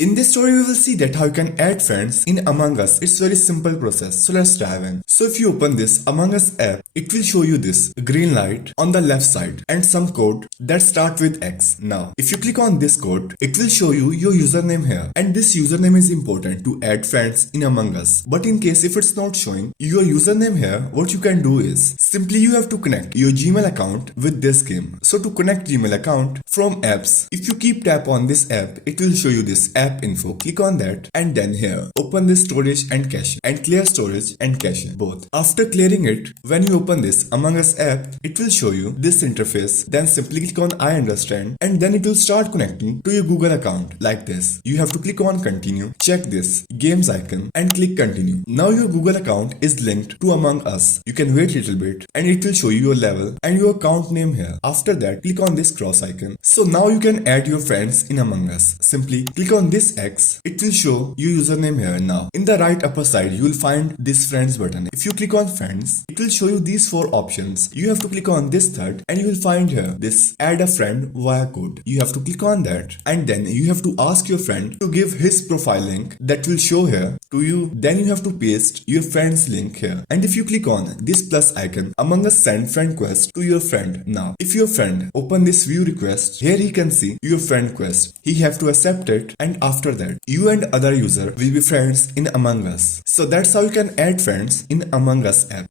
In this story, we will see that how you can add friends in Among Us. It's very simple process. So let's dive in. So if you open this Among Us app, it will show you this green light on the left side and some code that start with X. Now, if you click on this code, it will show you your username here. And this username is important to add friends in Among Us. But in case if it's not showing your username here, what you can do is simply you have to connect your Gmail account with this game. So to connect Gmail account from apps, if you keep tap on this app, it will show you this app info. Click on that and then here open this storage and cache and clear storage and cache both. After clearing it, when you open this Among Us app, it will show you this interface. Then simply click on I understand and then it will start connecting to your Google account like this. You have to click on continue, check this games icon and click continue. Now your Google account is linked to Among Us. You can wait a little bit and it will show you your level and your account name here. After that, click on this cross icon. So now you can add your friends in Among Us. Simply click on this X. It will show your username here now. In the right upper side, you will find this friends button. If you click on friends, it will show you these four options. You have to click on this third and you will find here this add a friend via code. You have to click on that and then you have to ask your friend to give his profile link that will show here to you. Then you have to paste your friend's link here. And if you click on this plus icon, Among Us send friend request to your friend. Now, if your friend open this view request, here he can see your friend request. He have to accept it and after that, you and other user will be friends in Among Us. So that's how you can add friends in Among Us app.